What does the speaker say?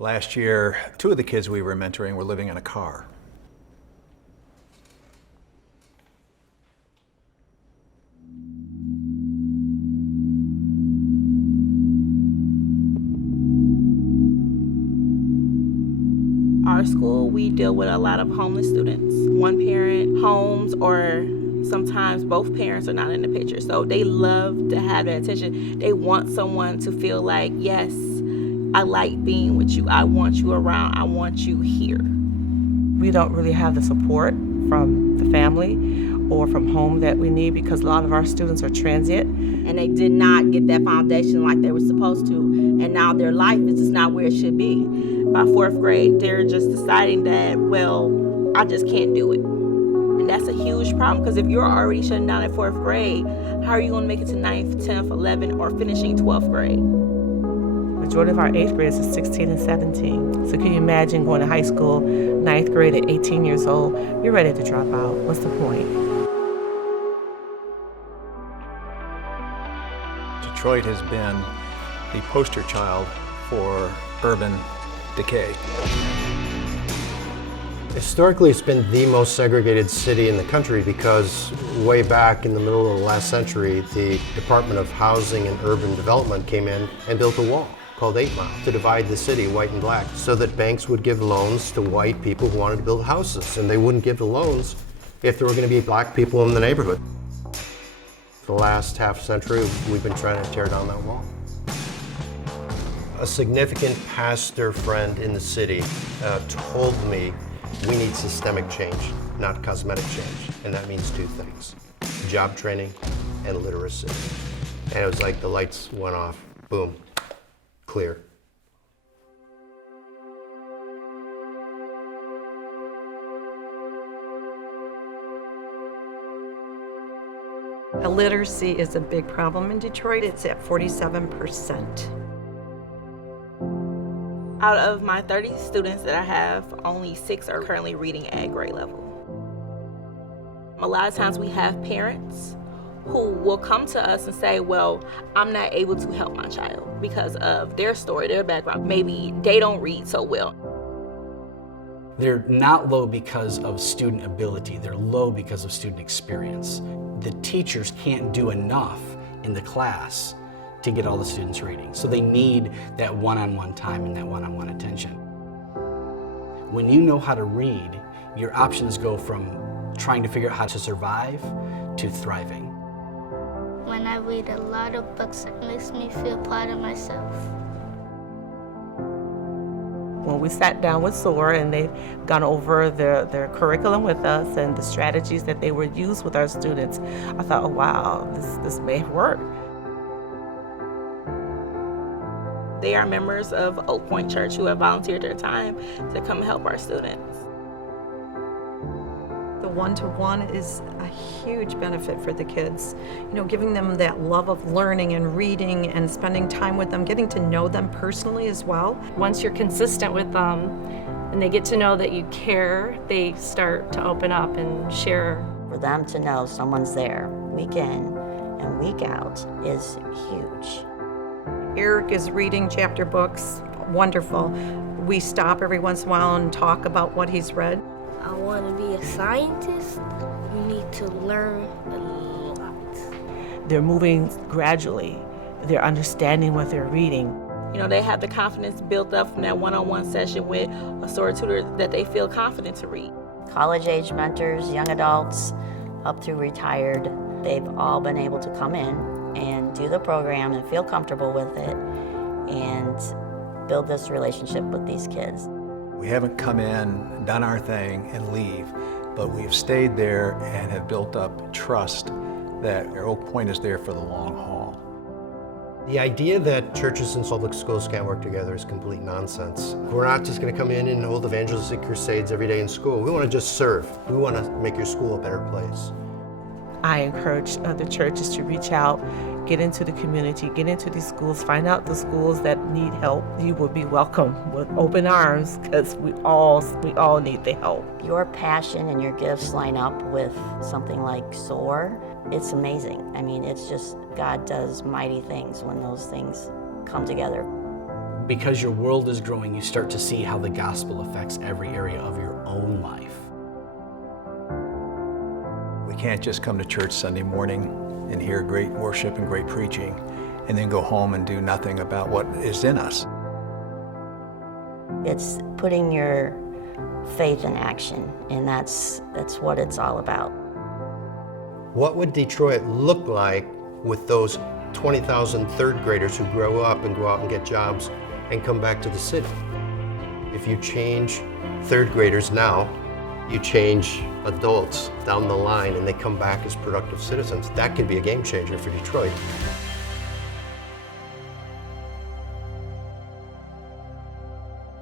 Last year, 2 of the kids we were mentoring were living in a car. Our school, we deal with a lot of homeless students, one-parent homes, or sometimes both parents are not in the picture. So they love to have that attention. They want someone to feel like, yes, I like being with you. I want you around. I want you here. We don't really have the support from the family or from home that we need because a lot of our students are transient. And they did not get that foundation like they were supposed to. And now their life is just not where it should be. By 4th grade, they're just deciding that, well, I just can't do it. And that's a huge problem because if you're already shutting down at 4th grade, how are you going to make it to 9th, 10th, 11th, or finishing 12th grade? Majority of our 8th graders is 16 and 17. So can you imagine going to high school, 9th grade at 18 years old, you're ready to drop out. What's the point? Detroit has been the poster child for urban decay. Historically, it's been the most segregated city in the country because way back in the middle of the last century, the Department of Housing and Urban Development came in and built a wall called 8 Mile to divide the city, white and black, so that banks would give loans to white people who wanted to build houses, and they wouldn't give the loans if there were going to be black people in the neighborhood. For the last half century, we've been trying to tear down that wall. A significant pastor friend in the city told me we need systemic change, not cosmetic change, and that means 2 things: job training and literacy. And it was like the lights went off, boom, clear. Illiteracy is a big problem in Detroit. It's at 47%. Out of my 30 students that I have, only 6 are currently reading at grade level. A lot of times we have parents who will come to us and say, well, I'm not able to help my child because of their story, their background. Maybe they don't read so well. They're not low because of student ability. They're low because of student experience. The teachers can't do enough in the class to get all the students reading. So they need that one-on-one time and that one-on-one attention. When you know how to read, your options go from trying to figure out how to survive to thriving. When I read a lot of books, it makes me feel proud of myself. When we sat down with SOAR and they've gone over their curriculum with us and the strategies that they would use with our students, I thought, oh wow, this may work. They are members of Pointe Church who have volunteered their time to come help our students. The one-to-one is a huge benefit for the kids. You know, giving them that love of learning and reading and spending time with them, getting to know them personally as well. Once you're consistent with them and they get to know that you care, they start to open up and share. For them to know someone's there week in and week out is huge. Eric is reading chapter books, wonderful. We stop every once in a while and talk about what he's read. I want to be a scientist. You need to learn a lot. They're moving gradually. They're understanding what they're reading. You know, they have the confidence built up from that one-on-one session with a SOAR tutor that they feel confident to read. College-age mentors, young adults, up through retired, they've all been able to come in and do the program and feel comfortable with it and build this relationship with these kids. We haven't come in, done our thing, and leave, but we've stayed there and have built up trust that Oak Point is there for the long haul. The idea that churches and public schools can't work together is complete nonsense. We're not just going to come in and hold evangelistic crusades every day in school. We want to just serve. We want to make your school a better place. I encourage other churches to reach out, get into the community, get into these schools, find out the schools that need help. You will be welcome with open arms because we all need the help. Your passion and your gifts line up with something like SOAR. It's amazing. I mean, it's just, God does mighty things when those things come together. Because your world is growing, you start to see how the gospel affects every area of your own life. We can't just come to church Sunday morning and hear great worship and great preaching and then go home and do nothing about what is in us. It's putting your faith in action, and that's what it's all about. What would Detroit look like with those 20,000 third graders who grow up and go out and get jobs and come back to the city? If you change third graders now, you change adults down the line and they come back as productive citizens. That could be a game changer for Detroit.